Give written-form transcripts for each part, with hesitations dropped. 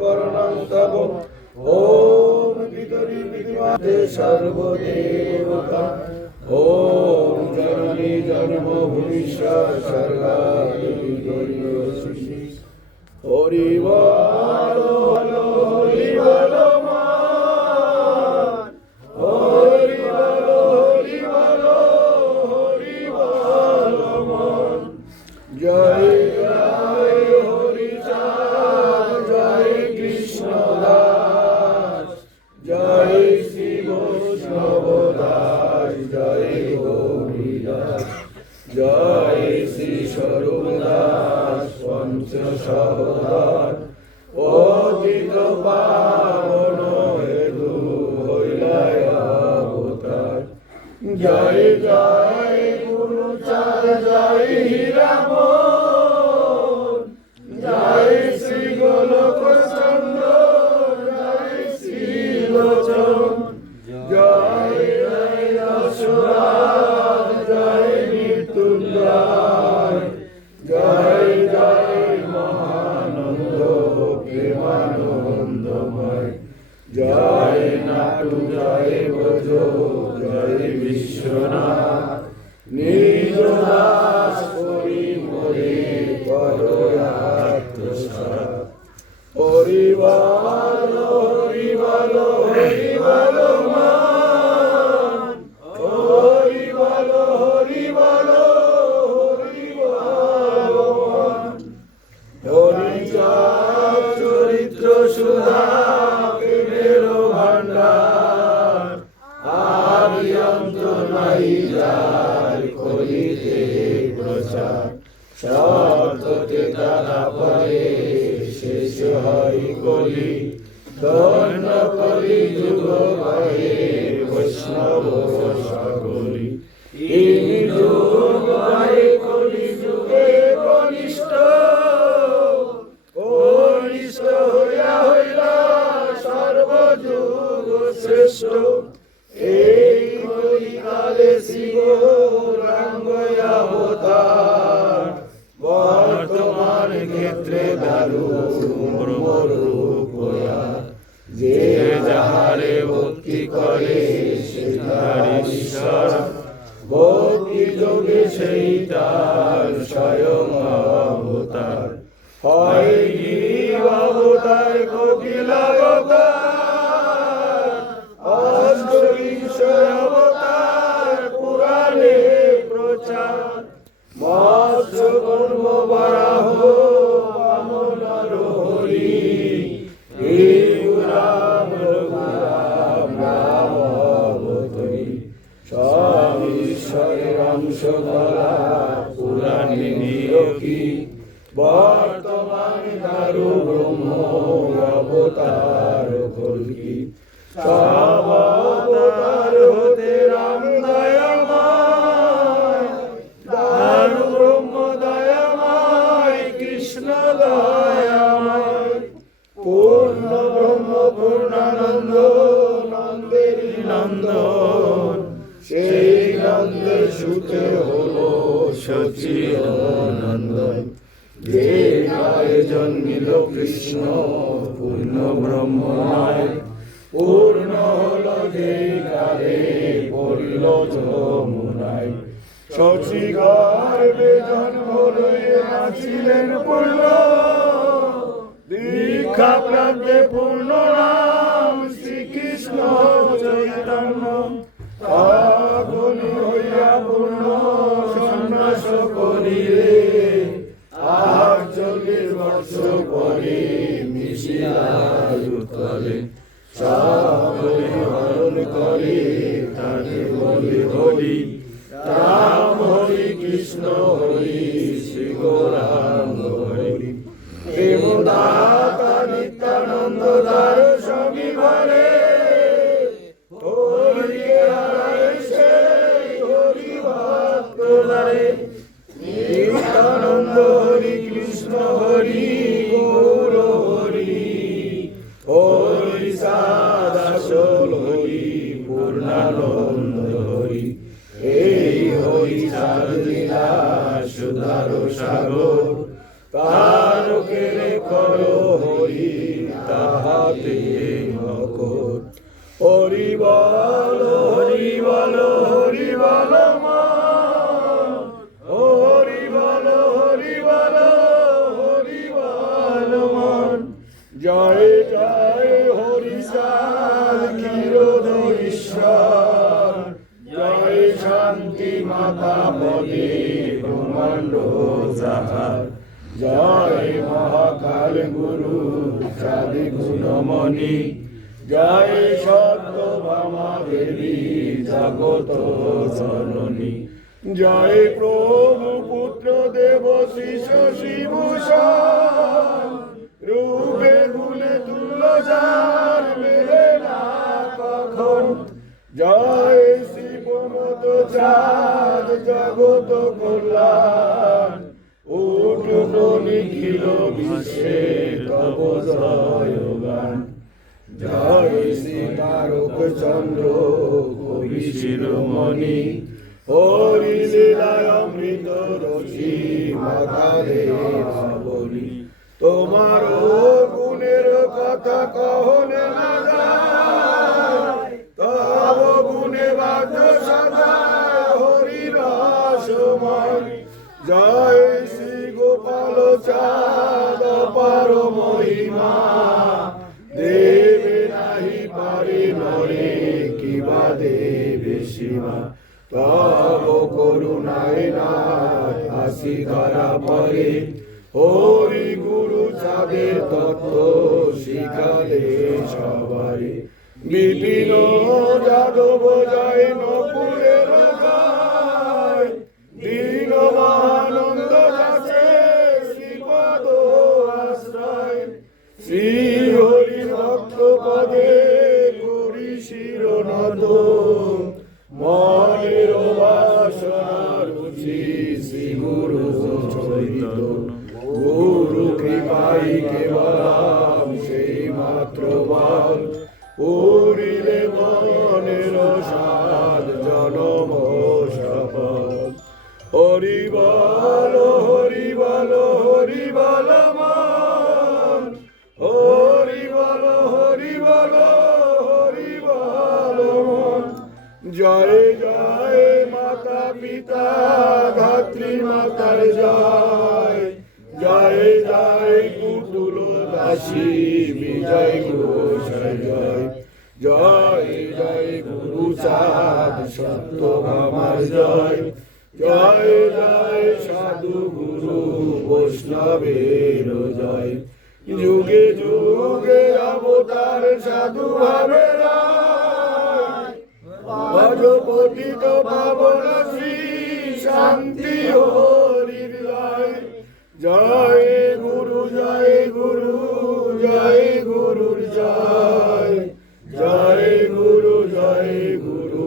পরণং তব। ওম পিতরি পিতৃমাতে সর্বদেবতা। ওম জননী জন্মভূমিষ্ঠ স্বর্গাদপি। হরি বল হরি বল মা, হরি বল হরি বল হরি বল মন। জয় জয় হরি চাঁদ, জয় কৃষ্ণ দাস, জয় শ্রী বৈষ্ণব দাস, জয় গৌরী দাস, জয় শ্রী স্বরূপ দাস পঞ্চ সহোদর। পতিত পাবন হেতু হইলায় অবতার। জয় জয় গুরুচাঁদ, জয় হীরামন, জয় শ্রী গোলক চন্দ্র, জয় শ্রী লোচন। জয় জয় দশরথ, জয় মৃত্যুঞ্জয়, জয় জয় মহানন্দ প্রেমানন্দময়। জয় নাটু জয় ব্রজ, জয় বিশ্বনাথ। নিজ দাস করি মোরে করয়াত্মসাৎ। হরি বল হরি বল হরি বল মা, হরি বল হরি বল হরি বল মন। হরি চরিত্র সুধা প্রেমের ভাণ্ডার। আদি অন্ত নাই যার, করিতে প্রচার। সত্যতে তারা পরে শেষ হয় কলি। ধন্য কলি যুগ গায়ে বৈষ্ণব সকলি। এই যুগ গায়ে কলি যুগে কনিষ্ঠ, কনিষ্ঠ হইয়া হইলা সর্বযুগ শ্রেষ্ঠ। এই কলিকালে শিব রাঙ্গ অবতার। বর্তমান ক্ষেত্রে দারুণ ব্রহ্মরূপ হইয়া। যে যাহারে ভক্তি করে সে তার ঈশ্বর। ভক্তি যোগে সেই তার স্বয়ং অবতার। হয় গিরি অবতার, কপিল অবতার, অষ্টবিংশ অবতার পুরাণে প্রচার। মৎস্য কর্ম বরাহ বামন হরি। রাম রাম রাম অবতরী। সব ঈশ্বরের অংশ ধরা পুরাণে নিয়োগী। বর্তমান দারু ব্রহ্ম অবতার কল্কি। সব অবতার হতে রাম দয়াময়, দারু ব্রহ্ম দয়াময়, কৃষ্ণ দয়াময়। পূর্ণ ব্রহ্ম পূর্ণানন্দ, নন্দের নন্দন। সেই নন্দের সুতে হলো সচির নন্দন। যে গায়ে জন্মিল কৃষ্ণ পূর্ণ ব্রহ্ম নয়। পূর্ণ হল যে কালে পড়ল যমুনায়। শশী গর্ভে জন্ম লইয়া নাচিলেন পূর্ণ। দীক্ষা প্রাপ্তে পূর্ণ নাম শ্রীকৃষ্ণ চৈতন্য। তখনই হইয়া পূর্ণ সন্ন্যাস করিলে। 48 বৎসর পরে মিশিলায়ু তলে। সকলে হরণ করে তাকে বলি হরি। রাম হরি কৃষ্ণ হরি শ্রী গৌরাঙ্গ হরি। দেবদাতা নিত্যানন্দ দ্বার স্বামী ঘরে। হরি হারায় সেই হরি ভক্ত দ্বারে। নিত্যানন্দ হরি কৃষ্ণ হরি গৌর হরি। হরি সাদাসল হরি পূর্ণানন্দ হরি। এই হরি চাঁদ লীলা সুধার সাগর। তারকের করো হরি হাতে মকর। হরি বল হরি বল হরি বল মন, হরি বল হরি বল হরি বল মন। জয় জয় হরিশাল ক্ষীরোদীশ্বর, জয় শান্তি মাতা পদে ব্রহ্মাণ্ড যাহার। জয় মহাকাল গুরু চাঁদি গুণমণি, জয় সত্যভামা দেবী জগত জননী। জয় প্রভু পুত্র দেব শিশু শিভূষণ, রূপে গুণে তুল্য যার মেলে না কখন। জয় শিবমত চাঁদ জগত কল্যাণ, উঠুন নিখিল বিশ্বে তব জয়গান। জয় শ্রী তারক চন্দ্র কবি শিরোমণি, হরি লীলায় অমৃত রসি মাতারে বলি। তোমার গুণের কথা কহনে না যায়, তব গুণে বাদ্য সদা হরি রসময়। জয় শ্রী গোপাল চাঁদ পার মহিমা, দেবে নাহি পারে নরে কিবা দেবে শিবা। তব করুণায় নাথ আসি ধরা পরে, হরি গুরু চাঁদের তত্ত্ব শিখালে সবারে। বিপিন যাদব জয় নকুলের জয়, দীন মহানন্দ দাসে শ্রীপদ আশ্রয়। শ্রী হরি ভক্ত পদে করি শিরোনত, মনের বাসনা রুচি শ্রী গুরু চরিত। গুরু কৃপাই কেবলাম সেই মাত্র বল, পুরিলে মনের সাধ জনম সফল। হরি বল হরি বল হরি বল মন, হরি বল হরি বল হরি বল মন। জয় জয় মাতা পিতা ধাত্রী মাতার জয়, জয় জয় কুতুল দাসী বিজয় গোসাই জয়। জয় জয় গুরু চাঁদ সত্যভামার জয়, জয় জয় সাধু গুরু বৈষ্ণবের জয়। যুগে যুগে অবতার সাধু ভাবের, পতিত পাবন শ্রী শান্তি হরির লয়। জয় গুরু জয় গুরু জয় গুরুর জয়, জয় গুরু জয় গুরু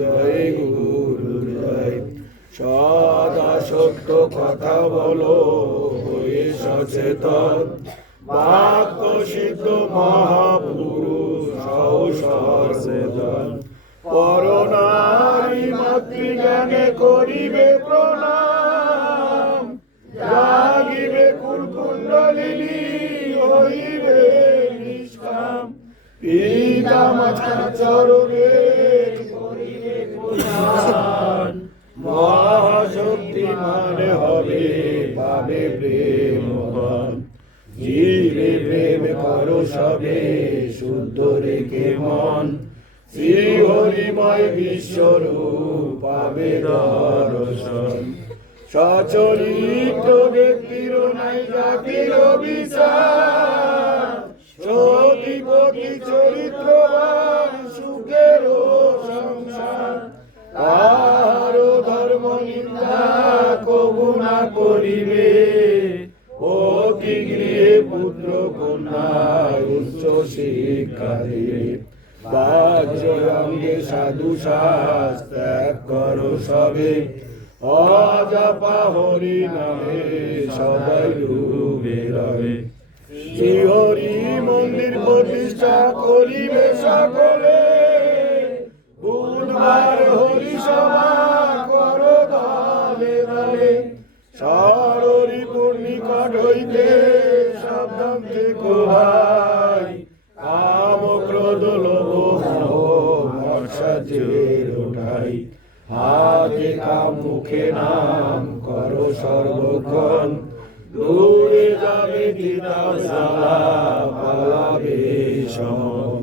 জয় গুরুর জয়। সদা সত্য কথা বলো হয়ে সচেতন, বাক্য সিদ্ধ মহাপুরুষ সচেতন। পরনারী মাতৃজ্ঞানে করিবে প্রণাম, জাগিবে কুলকুণ্ডলিনী হইবে নিষ্কাম। পিতা মাতার চরণে করিবে প্রণাম, মহাশক্তিমান হবে পাবে প্রেম ধন। জীবে প্রেম করো সবে শুদ্ধ রেখে মন, শ্রী হরিময় বিশ্বরূপ পাবে দর্শন। সচরিত্র ব্যক্তির নাই জাতির বিচার, সতীপতি চরিত্রবান সুখের সংসার। তার ধর্ম নিন্দা কবু না করিবে, অতি গৃহে পুত্র কন্যা উচ্চ শিক্ষা দিবে। বাহ্য অঙ্গে সাধু শ্বাস ত্যাগ করো সবে, অজপা হরি নামে সদাই ডুবে রবে। শ্রী হরি মন্দির প্রতিষ্ঠা করিবে সকলে, বুধবার হরি সভা করো দলে দলে। সররিপুর নিকট হইতে সাবধান থেকো ভাই, সূর্যের ওঠাই, হাতে কাম মুখে নাম করো সর্বক্ষণ, দূরে যাবে তিতাস জ্বালা পালাবে সম।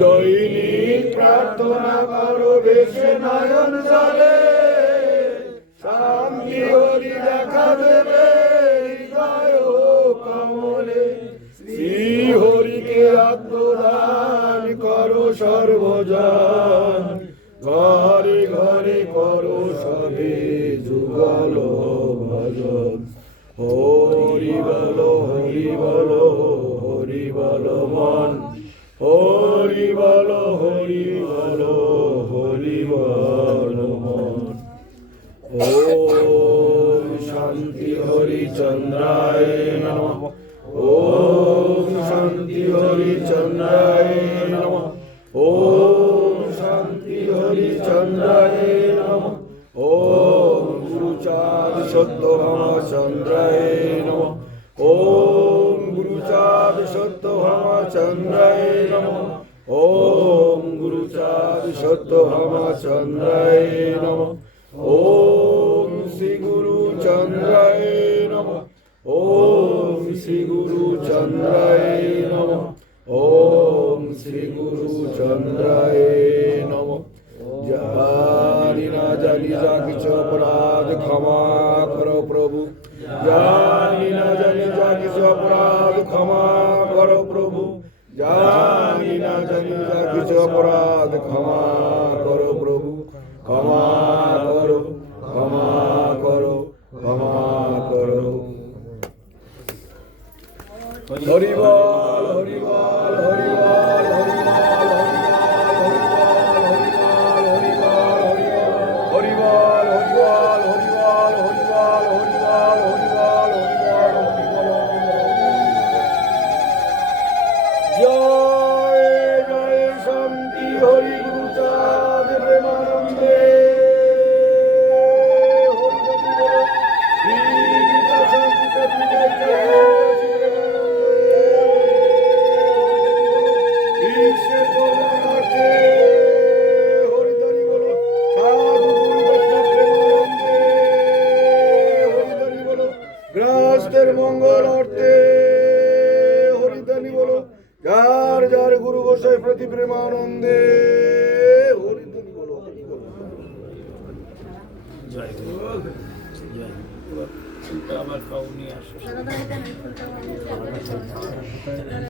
দৈনিক প্রার্থনা করো বেশে নয়ন জলে, শান্তি হরি দেখা দেবে হৃদয় কমলে। শ্রী হরিকে আত্মদান করো সর্বজন, ঘরে ঘরে করো সবে যুগল ভজন। হরি বলো হরি বলো হরি বলো মন, হরি বলো হরি বলো হরি বলো মন। ওম শান্তি হরি চন্দ্রায় নমঃ, ওম শান্তি হরি চন্দ্রায় নমঃ, ওম শান্তি হরি চন্দ্রায় নমঃ, ওম গুরুচাঁদ সত্যভামা চন্দ্রায় নমঃ, ওম গুরুচাঁদ সত্যভামা চন্দ্রায় নমঃ, ওম গুরুচাঁদ সত্যভামা চন্দ্রায় নমঃ, ওম শ্রী গুরু চন্দ্রায় নমঃ, ওম শ্রী গুরু চন্দ্রায় নমঃ, ওম শ্রী গুরু চন্দ্রায় নমঃ। জানি না জানি যা কিছু অপরাধ ক্ষমা করো প্রভু, জানি না জানি যা কিছু অপরাধ ক্ষমা করো প্রভু, জানি না জানি যা কিছু অপরাধ ক্ষমা করো প্রভু, ক্ষমা করো ক্ষমা করো ক্ষমা করো। হরি বল হরি বল হরি বল হরি বল হরি বল হরি বল হরি বল হরি বল হরি বল হরি বল হরি বল হরি বল। জয় জয় শান্তি হরি গুরুচাঁদ প্রেমানন্দে, গ্রাসদের মঙ্গল অর্থে হরিধ্বনি বলো, যার যার গুরু গোসাই প্রতি প্রেমানন্দে হরিধ্বনি বলো। জয় জয় আমার পাউনি আসে।